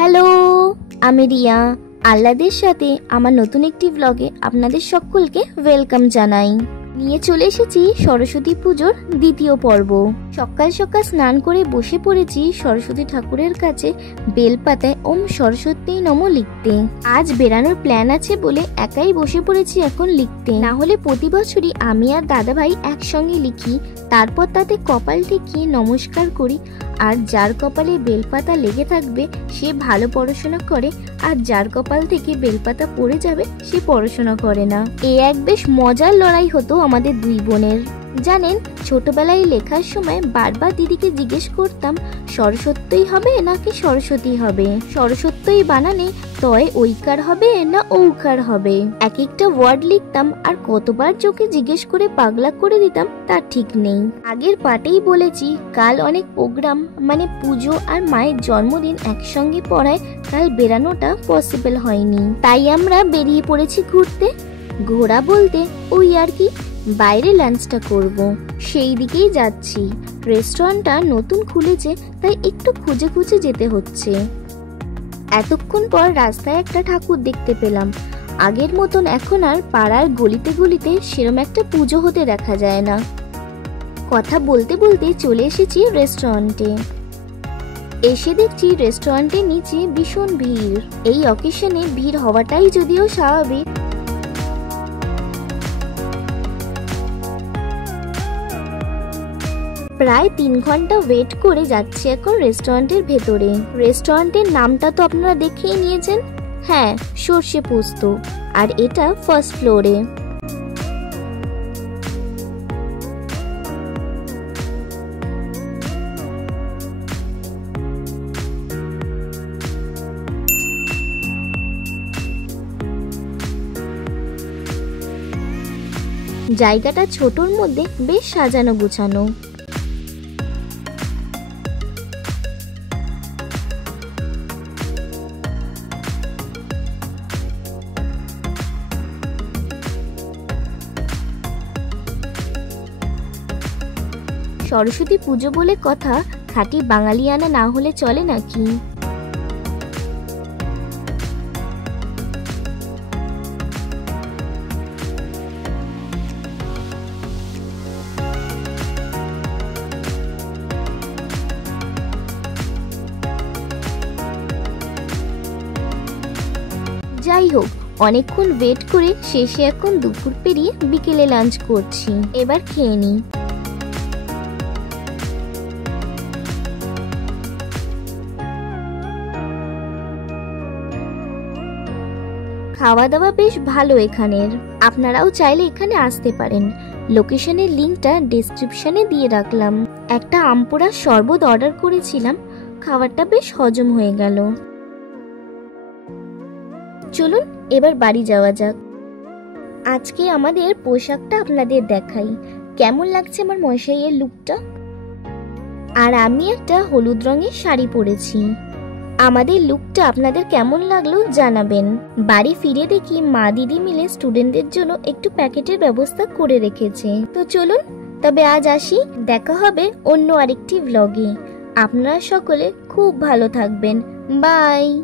Hello, আমি রিয়া। আহ্লাদের সাথে আমার নতুন একটি ব্লগে আপনাদের সকলকে ওয়েলকাম জানাই। নিয়ে চলে এসেছি সরস্বতী পুজোর দ্বিতীয় পর্ব। সকাল সকাল স্নান করে বসে পড়েছি সরস্বতী ঠাকুরের কাছে বেলপাতায় ওম সরস্বতী নমঃ লিখতে। আজ বেরানোর প্ল্যান আছে বলে একাই বসে পড়েছি এখন লিখতে। না হলে প্রতি বছরই আমি আর দাদা ভাই একসঙ্গে লিখি, তারপর তাতে কপাল ঠেকিয়ে নমস্কার করি। আর যার কপালে বেলপাতা লেগে থাকবে সে ভালো পড়াশোনা করে, আর যার কপাল থেকে বেলপাতা পড়ে যাবে সে পড়াশোনা করে না। এ এক বেশ মজার লড়াই হতো আমাদের দুই বোনের। জানেন, ছোটবেলায় লেখার সময় বারবার দিদিকে জিজ্ঞেস করতাম সরস্বতীই হবে নাকি সরস্বতী হবে, সরস্বতীই বানানে তয় ঐকার হবে না ঔকার হবে। এক একটা ওয়ার্ড লিখতাম আর কতবার চোখে জিজ্ঞেস করে পাগলা করে দিতাম তার ঠিক নেই। আগের পাটেই বলেছি কাল অনেক প্রোগ্রাম, মানে পুজো আর মায়ের জন্মদিন একসঙ্গে পড়ায় কাল বেরানোটা পসিবল হয়নি। তাই আমরা বেরিয়ে পড়েছি ঘুরতে। ঘোরা বলতে ওই আর কি, বাইরে লাঞ্চটা করব, সেই দিকেই যাচ্ছি। রেস্টুরেন্টটা নতুন খুলেছে তাই একটু খুঁজে খুঁজে যেতে হচ্ছে। এতক্ষণ পর রাস্তায় একটা ঠাকুর দেখতে পেলাম। আগের মতন এখন আর পাড়ার গলিতে গলিতে সেরম একটা পুজো হতে দেখা যায় না। কথা বলতে বলতে চলে এসেছি রেস্টুরেন্টে। এসে দেখছি রেস্টুরেন্টের নিচে ভীষণ ভিড়। এই অকেশনে ভিড় হওয়াটাই যদিও স্বাভাবিক। প্রায় 3 ঘন্টা ওয়েট করে যাচ্ছি এখন রেস্টুরেন্টের ভেতরে। রেস্টুরেন্টের নামটা তো আপনারা দেখেই নিয়েছেন, হ্যাঁ, সর্ষে পোস্ত। আর এটা ফার্স্ট ফ্লোরে। জায়গাটা ছোটর মধ্যে বেশ সাজানো গুছানো। সরস্বতী পুজো বলে কথা, খাঁটি বাঙালিয়ানা না হলে চলে নাকি? যাই হোক, অনেকক্ষণ ওয়েট করে শেষে এখন দুপুর পেরিয়ে বিকেলে লাঞ্চ করছি। এবার খেয়ে নিই। খাওয়া দাওয়া বেশ ভালো এখানের। আপনারাও চাইলে এখানে আসতে পারেন। লোকেশনের লিঙ্কটা ডেসক্রিপশনে দিয়ে রাখলাম। একটা আমপোড়া শরবত অর্ডার করেছিলাম, খাবারটা বেশ হজম হয়ে গেল। চলুন এবার বাড়ি যাওয়া যাক। আজকে আমাদের পোশাকটা আপনাদের দেখাই। কেমন লাগছে আমার মশাইয়ের লুকটা? আর আমি একটা হলুদ রঙের শাড়ি পরেছি। আমাদের লুকটা আপনাদের কেমন লাগলো জানাবেন। বাড়ি ফিরে দেখি মা দিদি মিলে স্টুডেন্টদের জন্য একটু প্যাকেটের ব্যবস্থা করে রেখেছে। তো চলুন তবে আজ আসি, দেখা হবে অন্য আরেকটি ব্লগে। আপনারা সকলে খুব ভালো থাকবেন। বাই।